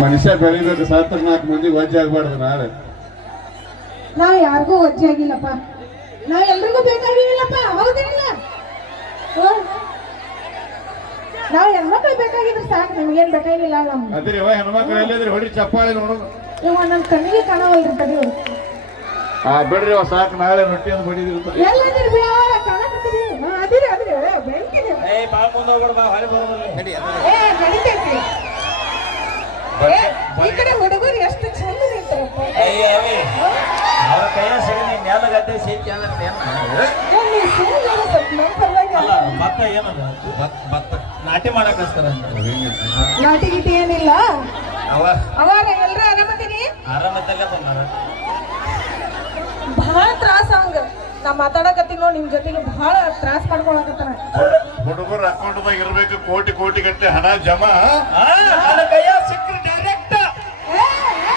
ಮನುಷ್ಯ ಬೆಳಿಬೇಕು ಸತ್ತ ನಾಲ್ಕು ಮಂದಿ ವಜ್ಜೆ ಆಗ್ಬಾರ್ದು ನಾಳೆ. ನಾ ಯಾರಿಗೂ ಒಜ್ಜೆ ಆಗಿಲ್ಲಪ್ಪ. ನಾ ಎಲ್ರಿಗೂ ಬೇಕಾಗಿಲ್ಲಪ್ಪ ಹೌದಿಲ್ಲ ನಾವು ಹೆಣ್ಮಕ್ಳು ಬೇಕಾಗಿದ್ರೆ ಸಾಕು ನಮ್ಗೇನ್ ಬೇಕಾಗಿಲ್ಲ ನಮ್ ಅದ್ರಿ ಅವ ಹೆಣ್ಮಕ್ಳು ಎಲ್ಲಿದ್ರೆ? ಹೊಡಿ ಚಪ್ಪಾಳೆ ನೋಡೋದು ಇವ ನಮ್ ಕಣ್ಣಿಗೆ ಕಾಣವಲ್ರಿ ತಡಿಯೋರು ಆ ಬಿಡ್ರಿ ಅವ ಸಾಕು ನಾಳೆ ರೊಟ್ಟಿ ಅಂತ ಬಡಿದಿರ್ತಾರೆ ಎಲ್ಲದಿರಿ ಬಿಡ ಕಾಣಕತ್ತೀರಿ ಅದಿರಿ ಅದಿರಿ. ಬೆಂಕಿದೆ. ಏ ಬಾಳ್ ಮುಂದೆ ಹೋಗ್ಬೇಡ ಬಾ ಹೊಳಿ ಬರೋದಿಲ್ಲ ಏ ನಡಿತೈತಿ ಏ, ಈ ಕಡೆ ಹುಡುಗರು ಎಷ್ಟು ಚಂದ ನಿಂತಾರಪ್ಪ ಅಯ್ಯ ಅವಿ ಅವ್ರ ಕೈಯ ಗದ್ದೆ ಸೇತಿ ಅಂದ್ರೆ ಭತ್ತ ಏನದ? ಭತ್ತ ನಾಟಿ ಮಾಡಕ್ ಕಳಿಸ್ತಾರ ನಾಟಿ ಗಿಟಿ ಏನಿಲ್ಲ. ಅವ ಅವಾಗ ಎಲ್ರು ಆರಾಮದಿರಿ ಆರಾಮದಲ್ಲ ಬಂದಾರ. ಬಹಳ ತ್ರಾಸ ಹಂಗ. ನಾ ಮಾತಾಡಕತ್ತೀನಿ ನೋಡಿ ನಿಮ್ ಜೊತೆಗೆ ಬಹಳ ತ್ರಾಸ ಮಾಡ್ಕೊಳಕತ್ತಾರ ಹುಡುಗರು ಅಕೌಂಟ್ದಾಗ ಇರ್ಬೇಕು ಕೋಟಿ ಕೋಟಿ ಗಟ್ಟಲೆ ಹಣ ಜಮಾ ನನ್ನ ಕೈಯ ಸಿಕ್ಕ್ರೆ ಡೈರೆಕ್ಟ್ ಏ, ಏ,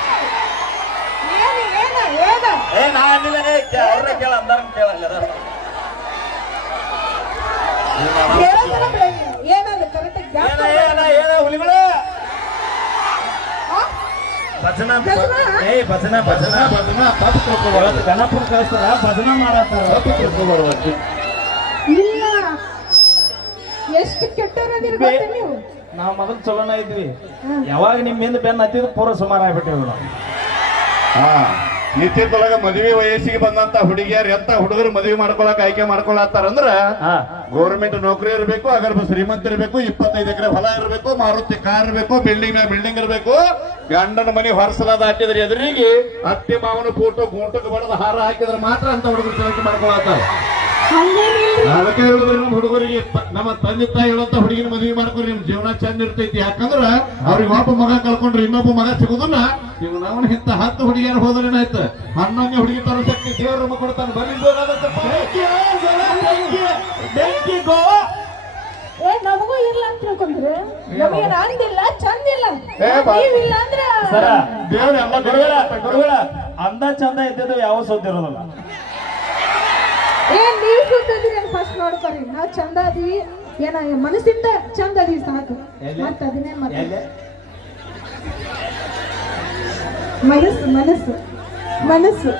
ಏನು ಏನ ಏನ ಏ ನಾ ಅಂದಿಲ್ಲ ಅವ್ರ ಕೇಳ ಅಂದಾರ ಕೇಳಲ್ಲ ಏನ ಏನ ಏನ ಹುಲಿಗಳು? ಭಜನ ಭಜನ? ಏ ಭಜನ ಭಜನ ಭಜನ ತಪ್ಪು ತಿಳ್ಕೊಬಾರ್ದು. ಇವತ್ತು ಗಣಪನ ಕಳಿಸ್ತಾರ ಭಜನ ಮಾಡತ್ತಾರ ತಪ್ಪು ತಿಳ್ಕೊಬಾರ್ದು ಇಲ್ಲ. ಎಷ್ಟು ಕೆಟ್ಟವರದಿರಿ ಗೊತ್ತ ನೀವು? ನಾವ್ ಮೊದಲು ಚಲೋನ ಇದ್ವಿ. ಯಾವಾಗ ನಿಮ್ಮಿಂದ ಬೆನ್ನ ಹತ್ತಿದ್ರು ಪೂರ ಸುಮಾರು ಆಗ್ಬಿಟ್ಟಿವಿ ನಾವು ಹಾ. ನಿತ್ಯದೊಳಗ ಮದುವೆ ವಯಸ್ಸಿಗೆ ಬಂದಂತ ಹುಡುಗಿಯರು ಎಂತ ಹುಡುಗರು ಮದುವೆ ಮಾಡ್ಕೊಳಕ್ ಆಯ್ಕೆ ಮಾಡ್ಕೊಳತ್ತಾರಂದ್ರ ಗೌರ್ಮೆಂಟ್ ನೌಕರಿ ಇರಬೇಕು ಅಗರ್ಭ ಶ್ರೀಮಂತ ಇರಬೇಕು ಇಪ್ಪತ್ತೈದು ಎಕರೆ ಹೊಲ ಇರಬೇಕು ಮಾರುತಿ ಕಾರ್ ಇರಬೇಕು ಬಿಲ್ಡಿಂಗ್ನ ಬಿಲ್ಡಿಂಗ್ ಇರಬೇಕು. ಗಂಡನ ಮನೆ ಹೊರಸಲಾದ ದಾಟಿದ್ರೆ ಎದುರಿಗೆ ಅತ್ತೆ ಮಾವನ ಫೋಟೋ ಗೂಟಕ್ಕೆ ಬಡದ ಹಾರ ಹಾಕಿದ್ರೆ ಮಾತ್ರ ಅಂತ ಹುಡುಗರು ಸೆಲೆಕ್ಟ್ ಮಾಡ್ಕೊಳತ್ತಾರ. ಅದಕ್ಕೆ ಹೇಳುದು ನಮ್ಮ ಹುಡುಗರಿಗೆ ನಮ್ಮ ತಂದೆ ತಾಯಿ ಹೇಳುವಂತ ಹುಡುಗಿನ ಮದುವೆ ಮಾಡ್ಕೊರಿ ನಿಮ್ ಜೀವನ ಚಂದ ಇರ್ತೈತಿ. ಯಾಕಂದ್ರ ಅವ್ರಿಗೆ ಒಬ್ಬ ಮಗ ಕಳ್ಕೊಂಡ್ರೆ ಇನ್ನೊಬ್ಬ ಮಗ ಸಿಗುದನ್ನ ನೀವು ನಾವು ಇಂತ ಹತ್ತು ಹುಡುಗಿಯರು ಹೋದ್ರೆ ಏನಾಯ್ತು? ಹನ್ನೊಂದನೇ ಹುಡುಗಿ ತರೋ ಶಕ್ತಿ ದೇವರ ಮಗ ಕೊಡ್ತಾನೆ. ಬರೀ ಬೆಂಕಿ ಗೋ. ಏ ನಮಗೂ ಅಂತ ತಿಳ್ಕೊಂಡ್ರೆ. ನಮಗೇನ್ ಅಂದಿಲ್ಲ ಚಂದ ಇಲ್ಲ ನೀವಿಲ್ಲ ಅಂದ್ರ ಸರ ದೇವ್ರ ಎಲ್ಲ ಗುರುಗಳ ಗುರುಗಳ ಅಂದ ಚಂದ ಇದ್ದಿದ್ದು ಯಾವ ಸುದ್ದಿ ಇರೋದಿಲ್ಲ ನೀವು ನೀವ್ ಅಂತ ಫಸ್ಟ್ ನೋಡ್ಕೊರಿ ನಾವ್ ಚಂದ ಅದೀವಿ ಏನ ಮನಸ್ಸಿಂದ ಚಂದ ಅದೀವಿ ಸಾಕು? ಮತ್ತ ಅದನ್ನೇ ಮತ್ತೆ? ಮನಸ್ಸು ಮನಸ್ಸು. ಮನಸ್ಸು.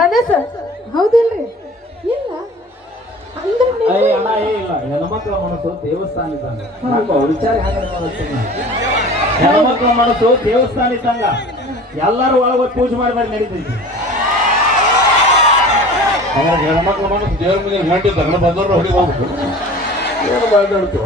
ಮನಸ್ಸು. ಹೌದಿಲ್ರಿ? ಇಲ್ಲ. ಹೆಣ್ಮಕ್ಳ ಮನಸ್ಸು ದೇವಸ್ಥಾನ ಇದ್ದಂಗ. ವಿಚಾರ ಹೆಣ್ಮಕ್ಳ ಮನಸ್ಸು ದೇವಸ್ಥಾನ ಇದ್ದಂಗ. ಎಲ್ಲರೂ ಒಳಗೆ ಪೂಜೆ ಮಾಡಿ ನಡೀತೈತಿ. ಅವ್ರ ಹೆಣ್ಮಕ್ಳು ಮನಸ್ಸು ದೇವ್ರ ಮುಂದೆ ಗಂಟೆ ತಗೊಂಡು ಬಂದವ್ರು ಹೋಗ್ಬೇಕು ಏನು ಮಾತಾಡ್ತೀವ?